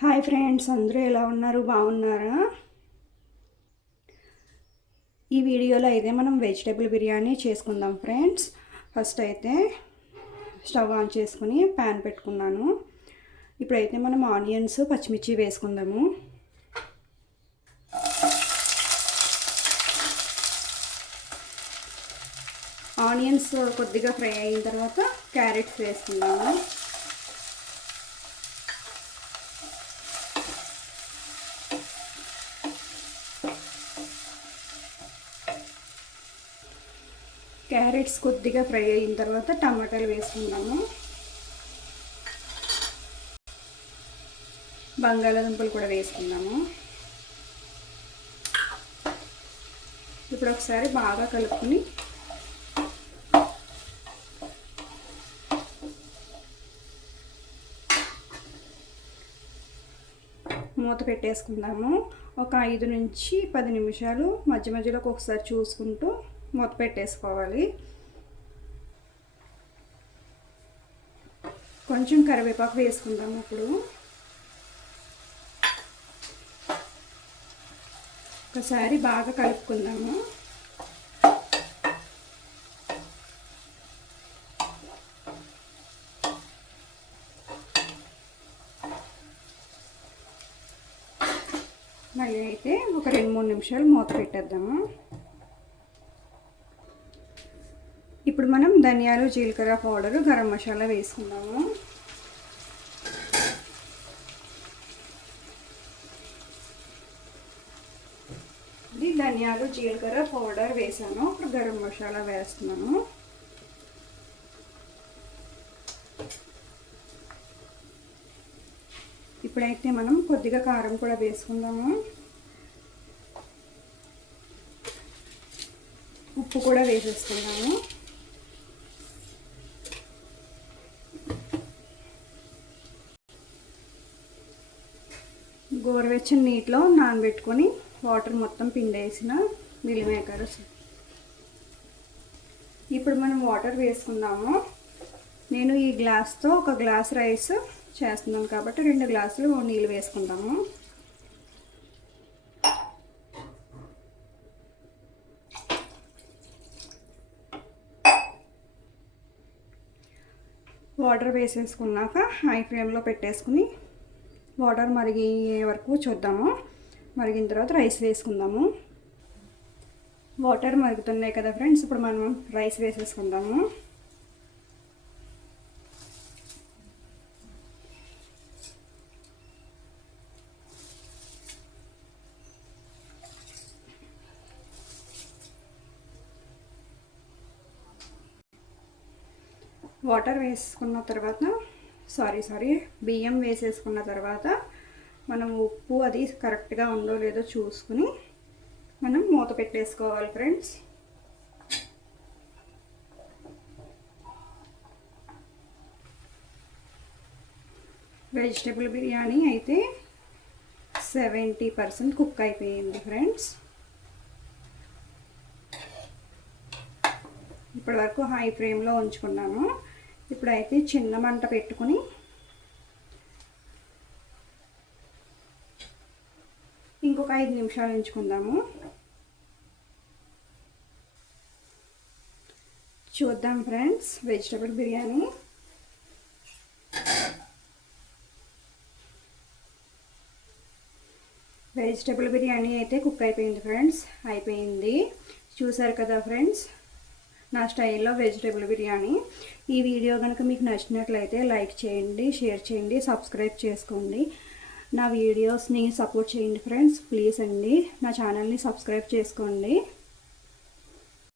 Hi friends, అందరూ ఎలా ఉన్నారు? బాగున్నారా? ఈ వీడియోలో అయితే మనం వెజిటేబుల్ బిర్యానీ చేసుకుందాం ఫ్రెండ్స్. ఫస్ట్ అయితే స్టవ్ ఆన్ చేసుకుని ప్యాన్ పెట్టుకున్నాను. ఇప్పుడైతే మనం ఆనియన్స్, పచ్చిమిర్చి వేసుకుందాము. ఆనియన్స్ కొద్దిగా ఫ్రై అయిన తర్వాత క్యారెట్స్ వేసుకుందాము. క్యారెట్స్ కొద్దిగా ఫ్రై అయిన తర్వాత టమాటాలు వేసుకుందాము. బంగాళాదుంపలు కూడా వేసుకుందాము. ఇప్పుడు ఒకసారి బాగా కలుపుకొని మూత పెట్టేసుకుందాము. ఒక 5 నుంచి 10 నిమిషాలు మధ్య మధ్యలో ఒకసారి చూసుకుంటూ మూత పెట్టేసుకోవాలి. కొంచెం కరివేపాకు వేసుకుందాము. ఇప్పుడు ఒకసారి బాగా కలుపుకుందాము. మళ్ళీ అయితే ఒక 2-3 నిమిషాలు మూత పెట్టేద్దాము. ఇప్పుడు మనం ధనియాలు, జీలకర్ర పౌడరు, గరం మసాలా వేసుకుందాము. ఇది ధనియాలు, జీలకర్ర పౌడర్ వేసాను. ఇప్పుడు గరం మసాలా వేస్తున్నాను. ఇప్పుడైతే మనం కొద్దిగా కారం కూడా వేసుకుందాము. ఉప్పు కూడా వేసేసుకుందాము. గోరువెచ్చని నీటిలో నానబెట్టుకొని వాటర్ మొత్తం పిండేసిన మిల్ మేకర్స్. ఇప్పుడు మనం వాటర్ వేసుకుందాము. నేను ఈ గ్లాస్తో ఒక గ్లాస్ రైస్ చేస్తున్నాను కాబట్టి 2 గ్లాసులు నీళ్ళు వేసుకుందాము. వాటర్ వేసేసుకున్నాక హై ఫ్లేమ్లో పెట్టేసుకుని వాటర్ మరిగే వరకు చూద్దాము. మరిగిన తర్వాత రైస్ వేసుకుందాము. వాటర్ మరుగుతున్నాయి కదా ఫ్రెండ్స్, ఇప్పుడు మనం రైస్ వేసేసుకుందాము. వాటర్ వేసుకున్న తర్వాత బియ్యం వేసేసుకున్న తర్వాత మనం ఉప్పు అది కరెక్ట్గా ఉందో లేదో చూసుకుని మనం మూత పెట్టేసుకోవాలి ఫ్రెండ్స్. వెజిటేబుల్ బిర్యానీ అయితే 70% కుక్ అయిపోయింది ఫ్రెండ్స్. ఇప్పటి వరకు హై ఫ్లేమ్లో ఉంచుకున్నాము. ఇప్పుడైతే చిన్న మంట పెట్టుకుని ఇంకొక 5 నిమిషాలు ఉంచుకుందాము. చూద్దాం friends vegetable biryani. Vegetable biryani అయితే కుక్ అయిపోయింది ఫ్రెండ్స్. అయిపోయింది, చూసారు కదా ఫ్రెండ్స్ నా స్టైల్లో వెజిటేబుల్ బిర్యానీ. ఈ వీడియో కనుక మీకు నచ్చినట్లయితే లైక్ చేయండి, షేర్ చేయండి, సబ్స్క్రైబ్ చేసుకోండి. నా వీడియోస్ని సపోర్ట్ చేయండి ఫ్రెండ్స్. ప్లీజ్ అండి నా ఛానల్ని సబ్స్క్రైబ్ చేసుకోండి.